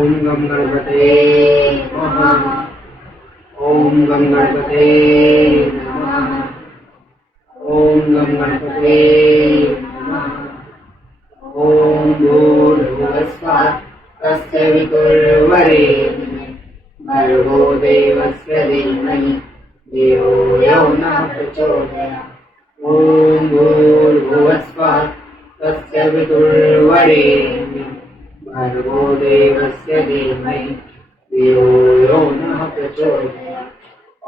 ओम गं गणपते नमः। ओम गं गणपते नमः। ओम गं गणपते नमः। ओम भूर्भुवस्सुवः तस्य वितुर्वरेण्यं भर्गो देवस्य धीमहि धियो यो नः प्रचोदयात्। ओम भूर्भुवस्सुवः तस्य वितुर्वरेण्यं भर्गो देवस्य धीमहि धियो यो नः प्रचोदयात्।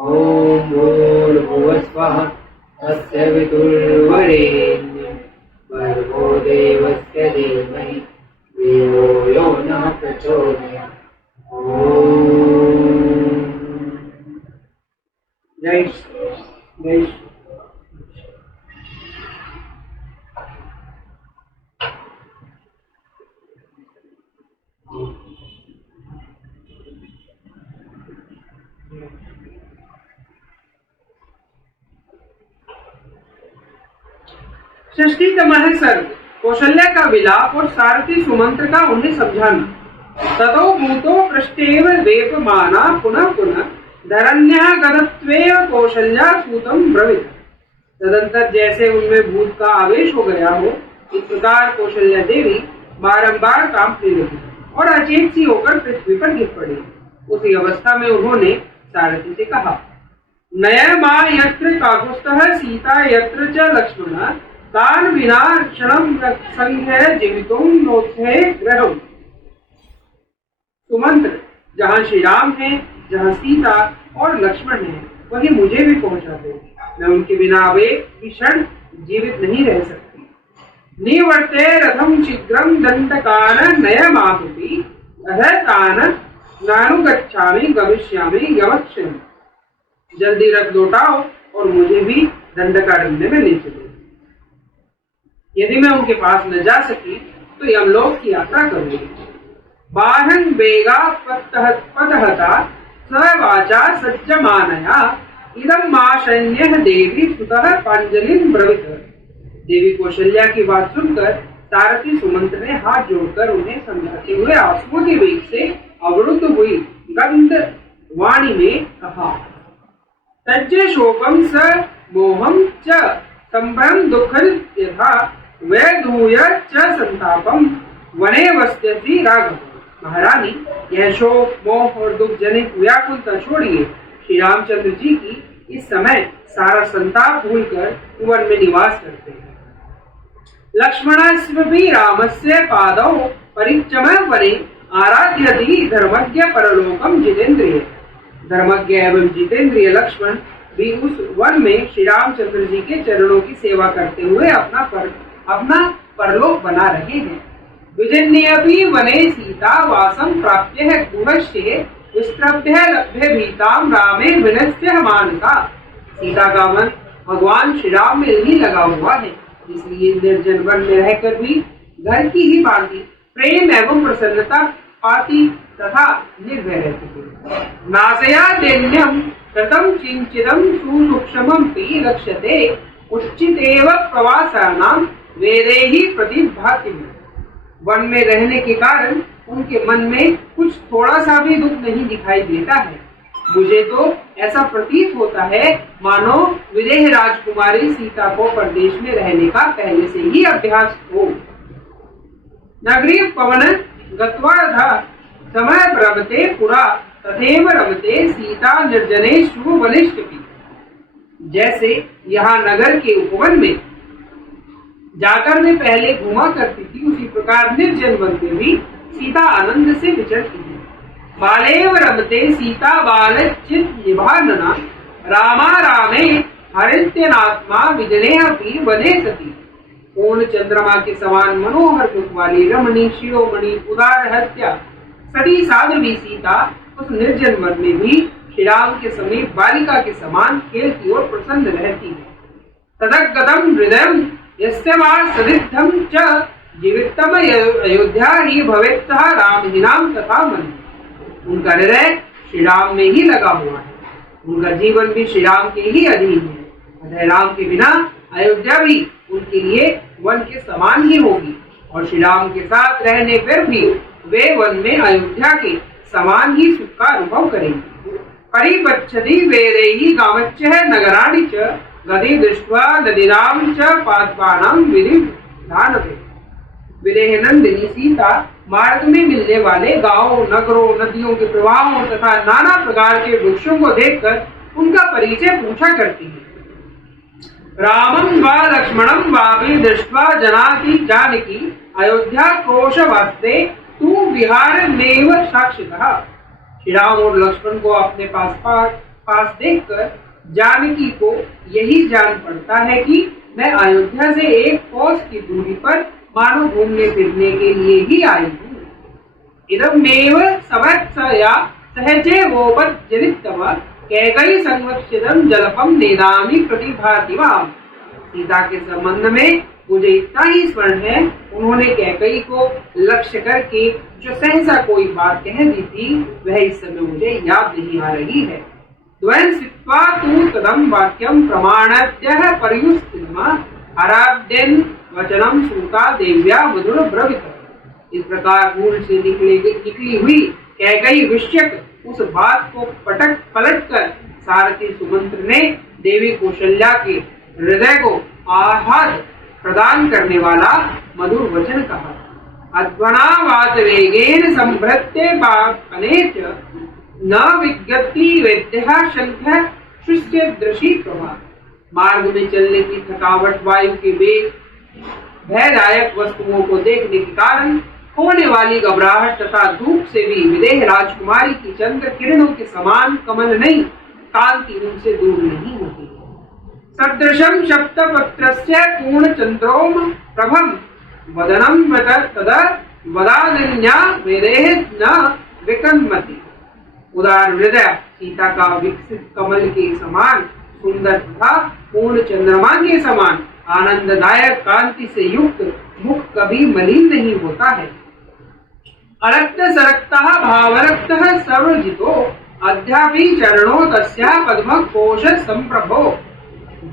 ओम भूर्भुवस्सुवः तस्य वितुर्वरेण्यं भर्गो देवस्य धीमहि धियो यो नः प्रचोदयात्। ओम जय जय षष्ठीतमः सर्ग कौशल्या का विलाप और सारथी सुमंत्र का उन्हें समझाना। ततो भूतो पृष्ठेव वेपमाना पुनः पुनः धरण्यः गतत्वेव कौशल्या सूतं ब्रवीत। तदंतर जैसे उनमें भूत का आवेश हो गया हो, इस प्रकार कौशल्या देवी बारंबार कांपने लगी और अचेत सी होकर पृथ्वी पर गिर पड़ी। उसी अवस्था में उन्होंने सारथी से कहा, नय मां यत्र काकुत्स्थः सीता यत्र च लक्ष्मणः तान विना क्षणं संघ्य जीवितुं नोत्थे ग्रहम्। सुमंत्र, जहाँ श्री राम है, जहाँ सीता और लक्ष्मण है, वहीं मुझे भी पहुंचा दो। मैं उनके बिना वे क्षण जीवित नहीं रह सकती। निवर्ते रथम शीघ्रं दंडकान नयमाहुति अधतान नानुगच्छामि गमिष्यामि यमक्षयम्। जल्दी रथ लौटाओ और मुझे भी दंडकारण्य में ले चलो। यदि मैं उनके पास न जा सकी तो यमलोक की यात्रा करूंगी। बाहन वेगा पतहता सवाचा सज्जमानया इदं माशन्यः देवी सुतः पांजलिं ब्रवीत। देवी कौशल्या की बात सुनकर सारथी सुमंत्र ने हाथ जोड़कर उन्हें समझाते हुए आंसुओं के वेग से अवरुद्ध हुई गंध वाणी में कहा, तज्जे शोकम स मोहम च संभ्रम दुःखं यथा वैधूय च संतापम वने वस्यसि राघव। महारानी, यह शोक मोह और दुख जनित व्याकुलता छोड़िए। श्री रामचंद्र जी की इस समय सारा संताप भूलकर वन में निवास करते हैं। लक्ष्मणस्वपि रामस्य पादौ परिचम वने आराध्यति धर्मज्ञ परलोकम जितेंद्रिय। धर्मज्ञ एवं जितेंद्रिय लक्ष्मण भी उस वन में श्री रामचंद्र जी के चरणों की सेवा करते हुए अपना परलोक बना रहे हैं। विजन्यपि वने सीता वासं प्राप्य गुणश्चे विस्त्रभ्य लभ्य भीताम रामे विनस्य मानसा। सीता का मन भगवान श्री राम में नहीं लगा हुआ है, इसलिए निर्जन वन में रहकर भी घर की ही भांति प्रेम एवं प्रसन्नता पाती तथा निर्भय रहती है। नासया दैन्यम कृतं किंचिदं सुसूक्ष्मं पि लक्ष्यते उच्चितेव प्रवासानां वेदैहि प्रतिभाति। वन में रहने के कारण उनके मन में कुछ थोड़ा सा भी दुख नहीं दिखाई देता है। मुझे तो ऐसा प्रतीत होता है मानो विदेह राजकुमारी सीता को परदेश में रहने का पहले से ही अभ्यास हो। नगरी पवन गत्वा समय रमते पुरा तथैव रमते सीता निर्जनेषु वनेष्वपि। जैसे यहाँ नगर के उपवन में जाकर वे पहले घुमा करती थी, उसी प्रकार निर्जन वन में भी सीता आनंद से विचरती है। बालेव रमते सीता बाल चित निभानना रामा रामे हरित्यनात्मा विजने अपि वने सती। पूर्ण चंद्रमा के समान मनोहर मुख वाली रमणी शिरोमणि उदार हत्या सती साध्वी सीता उस निर्जन वन में भी श्री राम के समीप बालिका के समान खेलती और प्रसन्न रहती है। तदगतम हृदयम यस्य वा सदिद्धम च जीवितम अयोध्या ही भवेत्सह रामहीनाम तथा मन। उनका हृदय श्री राम में ही लगा हुआ है, उनका जीवन भी श्री राम के ही अधीन है। अतः राम के बिना अयोध्या भी उनके लिए वन के समान ही होगी और श्री राम के साथ रहने पर भी वे वन में अयोध्या के समान ही सुख का अनुभव करेंगे। परिपच्छति वेदैहि गावच्चः नगराणि च गति दृष्ट्वा नदीनां च पादपानां विधिविधानते। विदेह नंदिनी सीता मार्ग में मिलने वाले गांवों, नगरों, नदियों के प्रवाहों तथा नाना प्रकार के वृक्षों को देखकर उनका परिचय पूछा करती है। रामं वा लक्ष्मणं वापि दृष्ट्वा जनाति जानकी अयोध्या क्रोशवास्ते तू विहार नेव साक्षितः। श्री राम और लक्ष्मण को अपने पास देखकर जानकी को यही जान पड़ता है कि मैं अयोध्या से एक कोस की दूरी पर मानो घूमने फिरने के लिए ही आई हूँ। इदमेव समत्सया सहजे वोपज्जनितम कैकयी संवत्सरं जलपम नेदामि प्रतिभाति माम। सीता के संबंध में मुझे इतना ही स्मरण है, उन्होंने कैकयी को लक्ष्य करके जो सहसा कोई बात कह दी थी वह इस समय मुझे याद नहीं आ रही है। द्वयं सित्वा तु तदं वाक्यं प्रमाणद्यः पर्युस्तिमा आराध्यन् वचनम सूता देव्या मधुर ब्रवित। इस प्रकार मूल से निकली हुई कैकयी विषयक उस बात को पलट कर सारथी सुमंत्र ने देवी कौशल्या के हृदय को आह्लाद प्रदान करने वाला मधुर वचन कहा। अध्वना वात वेगेन संभृत्य पापनेच न विज्ञप्ति वेद्यः शंख शुष्य दृषि प्रभा। मार्ग में चलने की थकावट, वायु के वेग, भयदायक वस्तुओं को देखने के कारण होने वाली घबराहट तथा धूप से भी विदेह राजकुमारी की चंद्र किरणों के समान कमल नहीं, कांति उनसे दूर नहीं होती। सदृशं सप्तपत्रस्य पूर्णचंद्रोम प्रभम वदनम तदा वदादिन्या वेदेह न विकन्मति। उदार हृदय सीता का विकसित कमल के समान सुंदर तथा पूर्ण चंद्रमा के समान आनंददायक कांति से युक्त मुख कभी मलिन नहीं होता है। अलक्त सरक्तः भावरक्तः सर्वजितो अध्यापि चरणों तस्या पद्म कोश संप्रभो।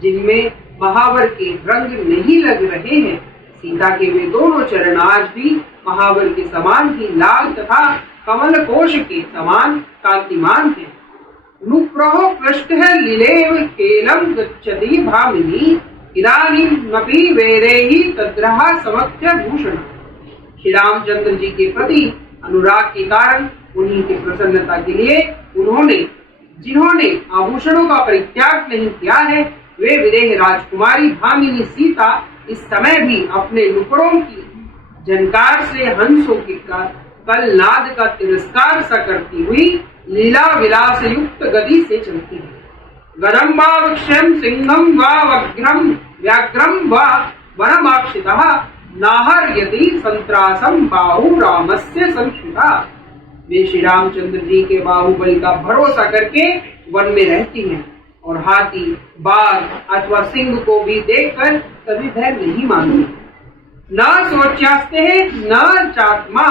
जिनमें महावर के रंग नहीं लग रहे हैं, सीता के वे दोनों चरण आज भी महावर के समान ही लाल तथा कमल कोश के समान कांतिमान है। नुप्रहो पृष्ठः लीलेव केलम गच्छति भामिनी इदानीमपि वेदैहि तद्रः समक्ष भूषण। श्री रामचंद्र जी के प्रति अनुराग के कारण, उन्हीं की प्रसन्नता के लिए जिन्होंने आभूषणों का परित्याग नहीं किया है, वे विदेह राजकुमारी भामिनी सीता इस समय भी अपने नुपुरों की झनकार से हंसों के कलनाद का तिरस्कार सा करती हुई लीला विलास युक्त गति से चलती है। गदं वा वृक्षं सिंहं वा वग्रं व्याघ्रं वा वनमाक्षितः नाहर्यति संत्रासं बाहु रामस्य संश्रिता। वे श्री रामचंद्र जी के बाहुबल का भरोसा करके वन में रहती हैं और हाथी, बाघ अथवा सिंह को भी देखकर कभी भय नहीं मानती। न सोच्यास्ते न चात्मा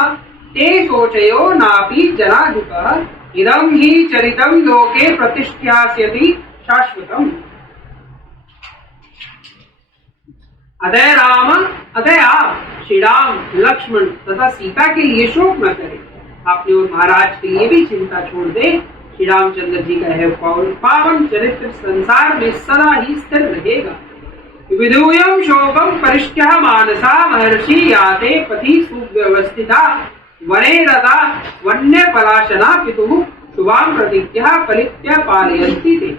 ते सोचयो नापि जनाजुतः इदं हि चरितं लोके प्रतिष्ठ्यास्यति शाश्वतम्। अतः आप श्री राम, लक्ष्मण तथा सीता के लिए शोक न करें, अपने और महाराज के लिए भी चिंता छोड़ दें। श्री रामचंद्र जी का है पावन चरित्र संसार में सदा ही स्थिर रहेगा। विधूयं शोकं परिष्ठ्यः मानसा महर्षि याते पथि सुव्यवस्थिता वने रता वन्य पलाशना पितुः शुभां प्रतिज्ञा फलित्य पालयन्ति ते।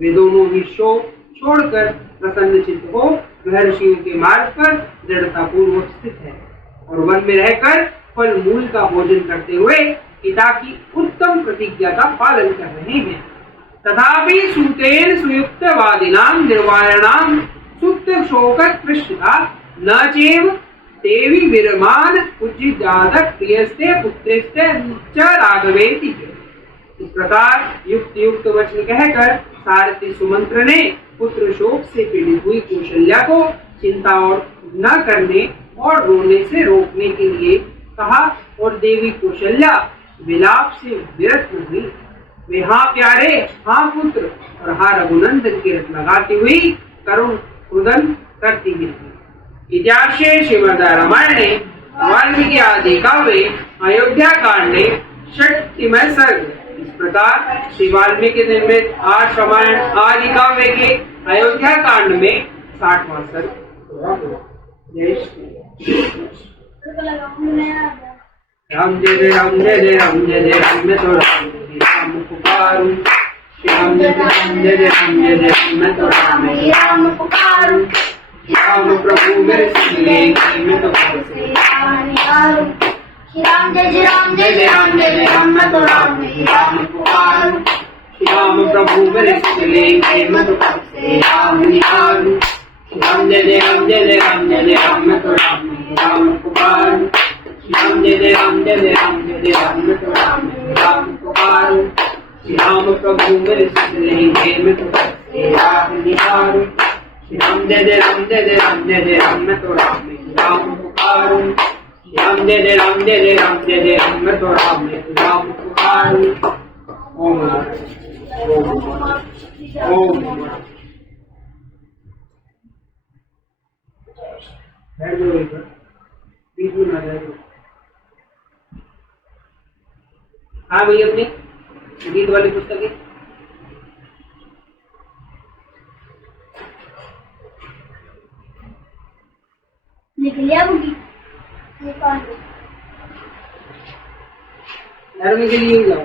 वे दोनों ही शोक छोड़कर प्रसन्न चित्त हो महर्षियों के मार्ग पर दृढ़ता पूर्वक स्थित है और वन में रहकर फल मूल का भोजन करते हुए पिता की उत्तम प्रतिज्ञा का पालन कर रहे हैं। तथापि सूतेन सुयुक्त वादिनां निर्वाणां सुप्त शोक कृष्णा न चैव देवी विरमान उज्जिदादक प्रियस्ते पुत्रेस्ते च राघवेति। इस प्रकार युक्त युक्त वचन कहकर सारथी सुमंत्र ने पुत्र शोक से पीड़ित हुई कौशल्या को चिंता और न करने और रोने से रोकने के लिए कहा और देवी कौशल्या विलाप से विरत हुई। वे हाँ प्यारे, हाँ पुत्र और हाँ रघुनंदन की रट लगाती हुई करुण रुदन करती है। इतिहासे श्रीमद् रामायणे वाल्मीकि आदि काव्य अयोध्या कांडे षष्ठीमय सर्ग। इस प्रकार श्री वाल्मीकि निर्मित 8 रामायण आदि काव्य के अयोध्या कांड में 60वां सर्ग। जय श्री राम। जय जय राम, जय जय राम, जय जय राम, मैं तो राम पुकारूं। श्याम जय राम, जय जय राम, जय जय राम, मैं तो राम पुकारूं। राम प्रभु मेरे सुन ले, मैं तो राम जय जय राम, जय जय राम, जय जय राम, मैं तो राम पुकारूं। राम प्रभु मेरे सुन ले, मैं तो राम निहारूं। राम जय जय राम, जय जय राम, जय जय राम, मैं तो राम पुकारूं। राम जय जय राम, जय जय राम, जय जय राम, मैं तो राम पुकारूं। राम प्रभु मेरे सुन ले, मैं तो राम निहारूं। राम जय जय राम, जय जय राम, जय जय राम, मैं तो राम पुकारूं। राम जय जय राम, जय जय राम, जय जय राम, मैं तो राम पुकारूं। ओम ओम। बैठ जाओ इधर, बीच में ना जाए। हाँ भैया, अपनी गीत वाली पुस्तकें लिख लिया होगी। धर्म के लिए जाओ।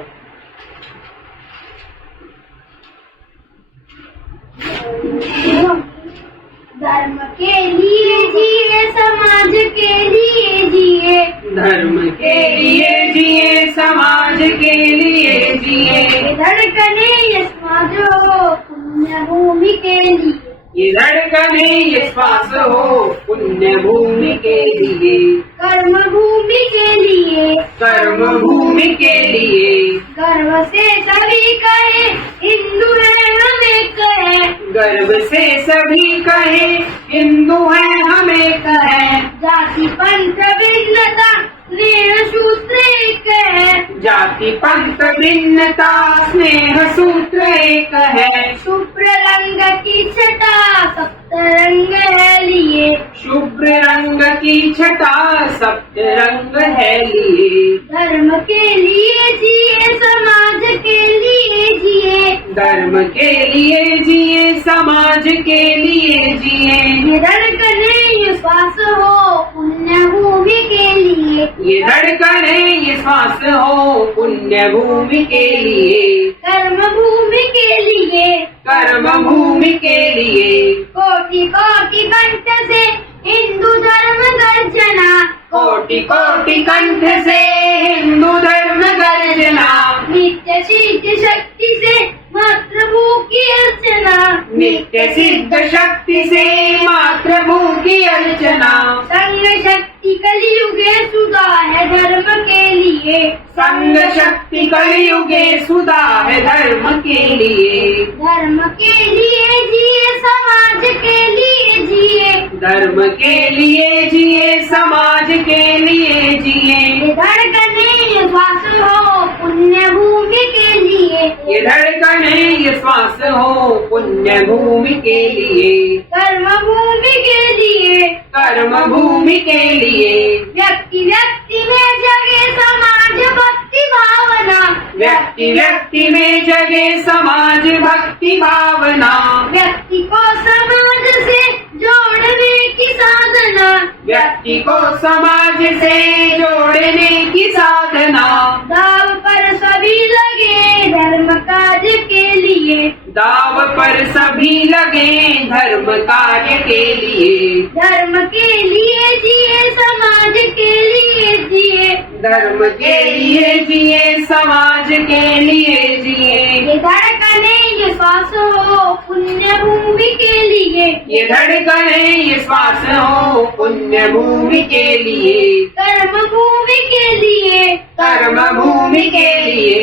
धर्म के लिए जिए, समाज के लिए जिए। धर्म के लिए जिए, समाज के लिए जिए। धड़कने ये समाज हो, पुण्य भूमि के लिए। ये धड़कने ये श्वास हो, पुण्य भूमि के लिए। कर्म भूमि के लिए, कर्म भूमि के लिए। गर्व से सभी कहे, हिंदू है हमें कहे। गर्व से सभी कहे, हिंदू है हमें कहे। जाति पंथ भिन्नता स्नेह सूत्र एक है। जाति पंथ भिन्नता स्नेह सूत्र एक है। शुभ्र रंग की छटा सप्त रंग है लिए। शुभ्र रंग की छटा सप्त रंग है लिए। धर्म के लिए जिए, समाज के लिए जिए। धर्म के लिए जिए, समाज के लिए जिए। ये धड़कने ये श्वास हो, पुण्य भूमि के लिए। ये धड़कने ये श्वास हो, पुण्य भूमि के लिए। कर्म भूमि के लिए, कर्म भूमि के लिए। कोटि कोटि कंठ से हिंदू धर्म गर्जना। कोटि कोटि कंठ से हिंदू धर्म गर्जना। नित्य सिद्ध शक्ति से मातृभू की अर्चना। नित्य सिद्ध शक्ति से मातृभू की अर्चना। संग शक्ति कलियुगे सुधा है धर्म के लिए। संग शक्ति कलियुगे सुधा है धर्म के लिए। धर्म के लिए जिए, समाज के लिए जिए। धर्म के लिए जिए, समाज के लिए जिए। ये धड़कने ये श्वास हो, पुण्य भूमि के लिए। ये धड़कने ये श्वास हो, पुण्य भूमि के लिए। कर्म भूमि के लिए, कर्म भूमि के लिए। व्यक्ति व्यक्ति में जगे समाज भक्ति भावना। व्यक्ति व्यक्ति में जगे समाज भक्ति भावना। व्यक्ति को समाज से जोड़ने की साधना। व्यक्ति को समाज से जोड़ने की साधना। दाव पर सभी लगे धर्म कार्य के लिए। दाव पर सभी लगे धर्म कार्य के लिए। धर्म के लिए जिए, समाज के लिए जिए। धर्म के लिए जिए, समाज के लिए जिए। ये धड़कने ये श्वास हो, पुण्य भूमि के लिए। ये धड़कने ये श्वास हो, पुण्य भूमि के लिए। कर्म भूमि के लिए, कर्म भूमि के लिए।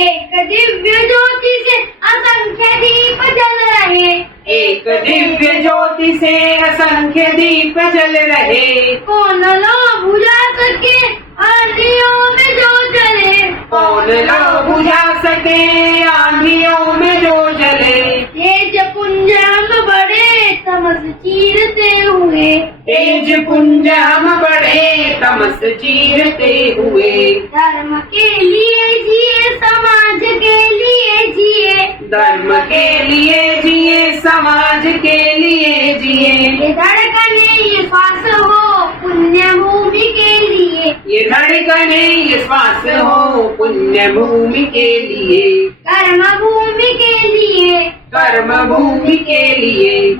एक दिव्य ज्योति से असंख्य दीप जल रहे। एक दिव्य ज्योति से असंख्य दीप जल रहे। कौन लो बुझा सके आंधियों में जो जले। कौन लो बुझा सके आंधियों में जो जले। तेज पुंज हम बड़े तमस चीरते हुए। तेज पुंज हम बड़े तमस तामस चीरते हुए। धर्म के लिए जिए, समाज के लिए जिए। धर्म के लिए जिए, समाज के लिए जिए। ये धड़कने ये श्वास हो पुण्य भूमि के लिए। ये धड़कने ये श्वास हो पुण्य भूमि के लिए। कर्म भूमि के लिए। कर्म भूमि के लिए।